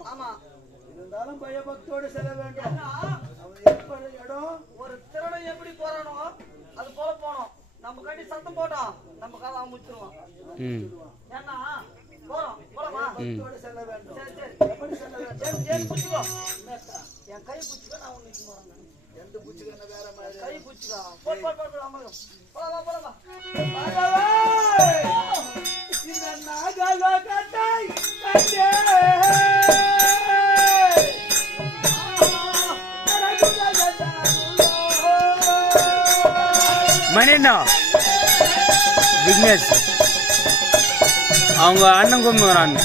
வேண்டும். ஆமா. இருந்தாலும் பயபக்தியோடு செல்ல வேண்டும். இடம் ஒரு திருடன் எப்படி போறானோ அது போல போனோம். நம்ம கட்டி சத்தம் போட்டோம் நம்ம காலை முடிச்சிருவோம். ஏன்னா போறோம் போலாமா? செல்ல வேண்டும். சரி சரி எப்படி செல்ல வேண்டும்? சரி புடிச்சுக்கோ. என் கை புடிச்சுக்கோ. நான் உன்னை போறேன். எந்த புடிச்சுக்கோ வேற மாதிரி கை புடிச்சுக்கோ. போடு போடு போடு அம்மா. போலாம் போலாம். இந்த நாகலோகத்தை கண்டே மணிண்ணா விக்னேஷ் அவங்க அண்ணன் கும்பிடுறாங்க.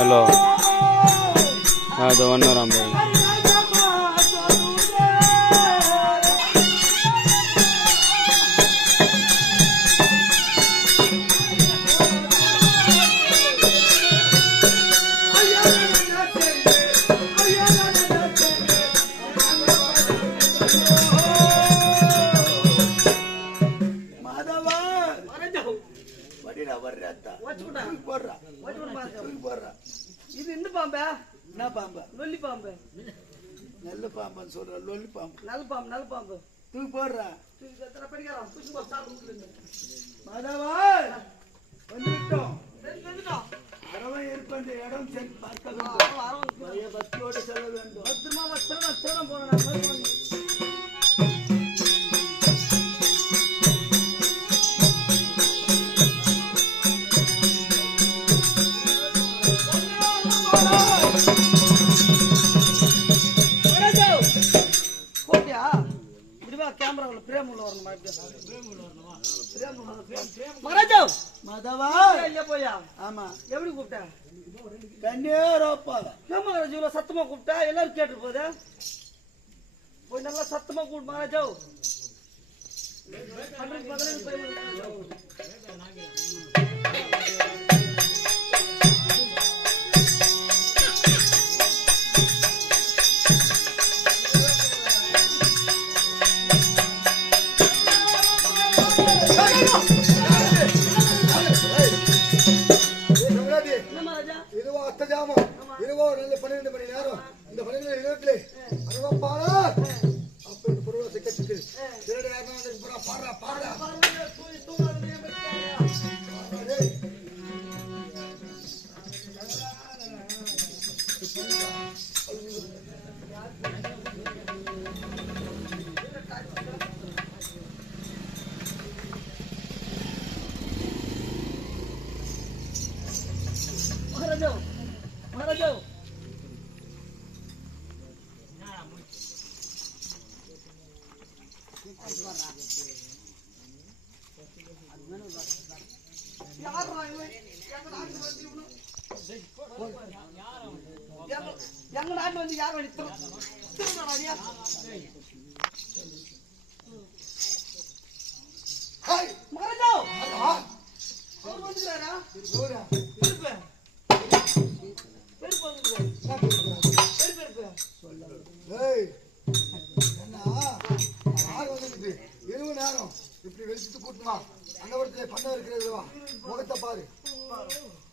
ஹலோ அது ஒன்றும் இது இந்த பாம்பா? என்ன பாம்பு? லொல்லி பாம்பு. நல்ல பாம்புன்னு சொல்ற. லொல்லி பாம்பு. நல்ல பாம்பு நல்ல பாம்பு. தூக்கி போடுறா. தூக்கி எத்தனை படிக்கிறான்? புடிச்சு போ சாப்பிடுங்க. மாதவா வந்துட்டோம். வந்துட்டோம். அரவம் இருப்ப இந்த இடம் சரி பார்க்க வேண்டும். பக்தியோடு செல்ல வேண்டும். பத்திரமா திருடம் போறேன். கேமராவில் பிரேம் உள்ள வரணும். மகாராஜா மாதவா எங்க போயா? ஆமா. எப்படி கூப்பிட்ட? கண்ணேரோப்பா மகாராஜா இவ்வளவு சத்தமா கூப்பிட்டா எல்லாரும் கேட்டு போகுது. போய் நல்லா சத்தமா கூப்பிட்டு மகாராஜா. இதுவோ அத்தஜாமம். இதுவோ நல்ல 12 மணி நேரம். இந்த 12 இருபத்திலே அனுபவப்பாளா அப்படி பொருளாசை கட்டிட்டு திருட பாடுறா பாடுறா மகாராஜா எங்க நாட்டு வந்து யார் வழி திருநாடியா? மகாராஜா அவர் வந்துக்கிறாரா? இரவு நேரம் இப்படி வெளிச்சிட்டு கூட்டுமா அந்த இடத்துல பண்ண இருக்கிறதுவா முகத்தை பாரு.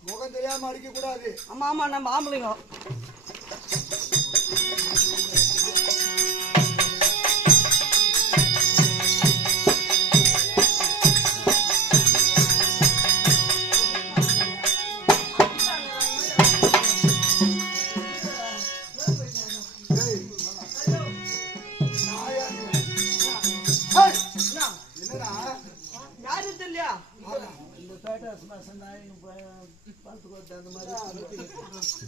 முகம் தெரியாம அடிக்க கூடாது. ஆமா ஆமா நம்ம ஆம்பளைங்க அந்த மாதிரி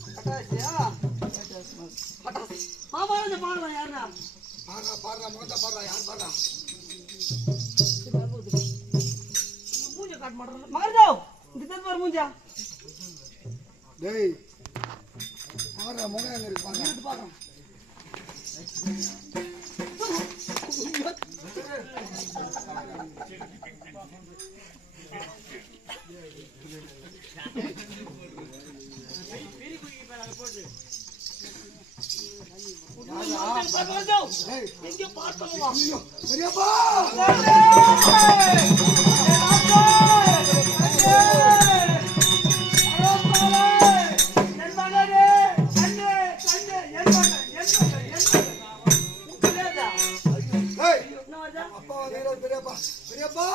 பட்டாசியா? பட்டாசு. மாமராஜ பாடலாம் யாருன்னா? பாடுறா முகத்தா பாடுறா யார் பாடுறா மூஞ்ச காட்ட மாட்டேன் மகராஜா இந்த தத்து வர மூஞ்சா டேய் பாடுறா முகம் எங்க இருக்கு பாடுறா பாடுறோம் எங்க பார்த்தோம் பெரியப்பா அப்பா வந்து பெரியப்பா பெரியப்பா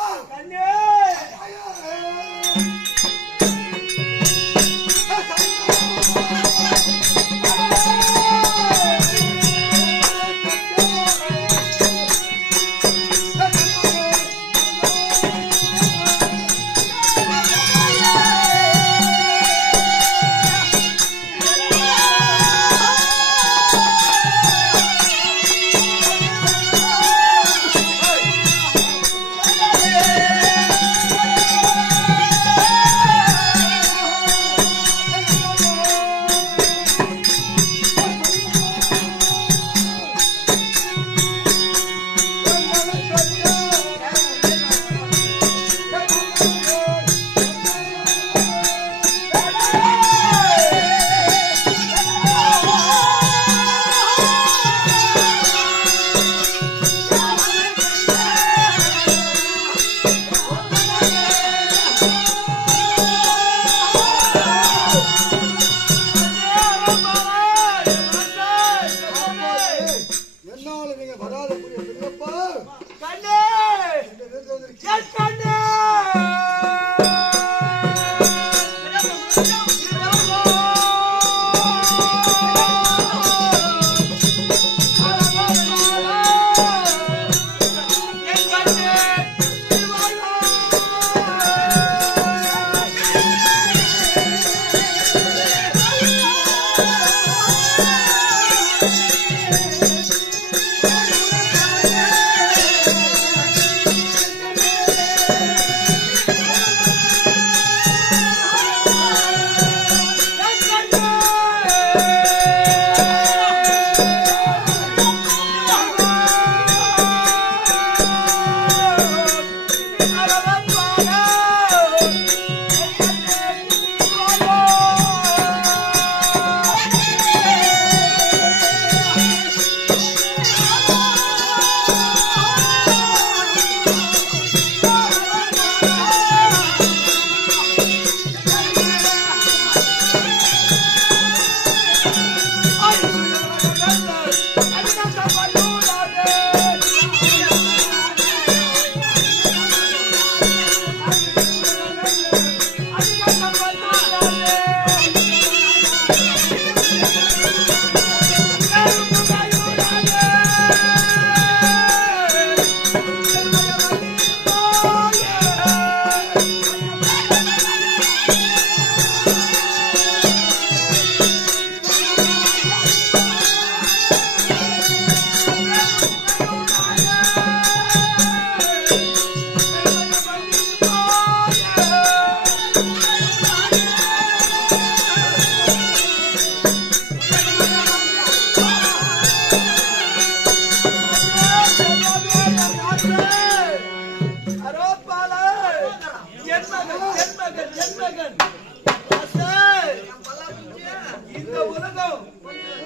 இந்த உலகம்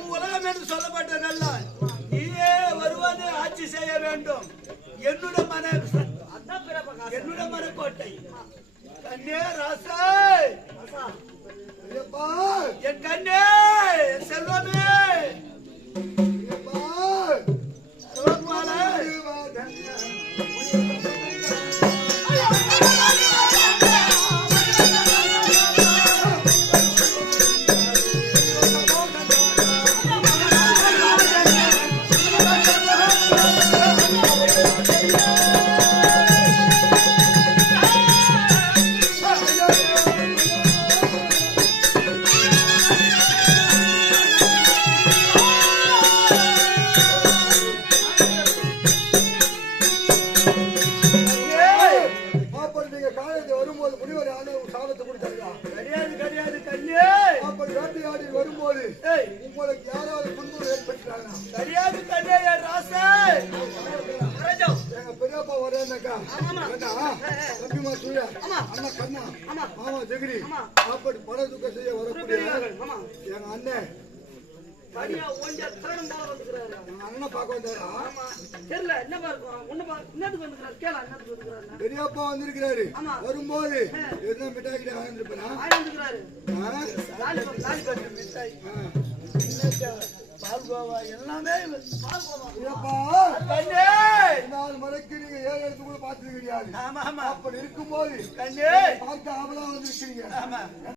உலகம் என்று சொல்லப்பட்டதல்ல, நீயே வருவது ஆட்சி செய்ய வேண்டும். என்னுடைய மனக்கோட்டை கண்ணே ராசா, என் கண்ணே செல்வமே அப்படி நீங்க காலையில் வரும்போது முனிவர் ஆண்டவர் சாபத்தை கொடுத்தாங்களா? கிடையாது கிடையாது கண்ணே. அப்படி வேட்டையாடி வரும்போது உங்களுக்கு யாராவது துன்பம் ஏற்பட்டாங்க? கிடையாது கண்ணே என் ராசா. எங்க பெரியப்பா வரேன்னாக்கா தம்பிமா சூர்யா அண்ணா கண்ணா மாமா ஜெகரி அப்படி பட துக்க செய்ய வரக்கூடிய எங்க அண்ணன் தனியா ஓண்டியா தேடும் போல வந்துக்கிறாரு. எங்க அண்ணனை பார்க்க வந்தாரா? தெரியல என்னப்பா இருக்கும் ஒண்ணு என்னத்துக்கு வந்துக்கிறாரு கேளா என்னத்துக்கு வந்துக்கிறாரு. பெரியப்பா வந்திருக்கிறாரு. வரும்போது என்ன மிட்டாய் கிட்ட வாங்கிருப்பா வந்துக்கிறாரு மிட்டாய் பால்கோவா எல்லாமே கண்ணே. 4 மணிக்கு நீங்க 7 இடத்து கூட பார்த்து கிடையாது. ஆமா ஆமா அப்படி இருக்கும்போது கண்ணே பார்க்க ஆவலா வந்திருக்கீங்க. ஆமா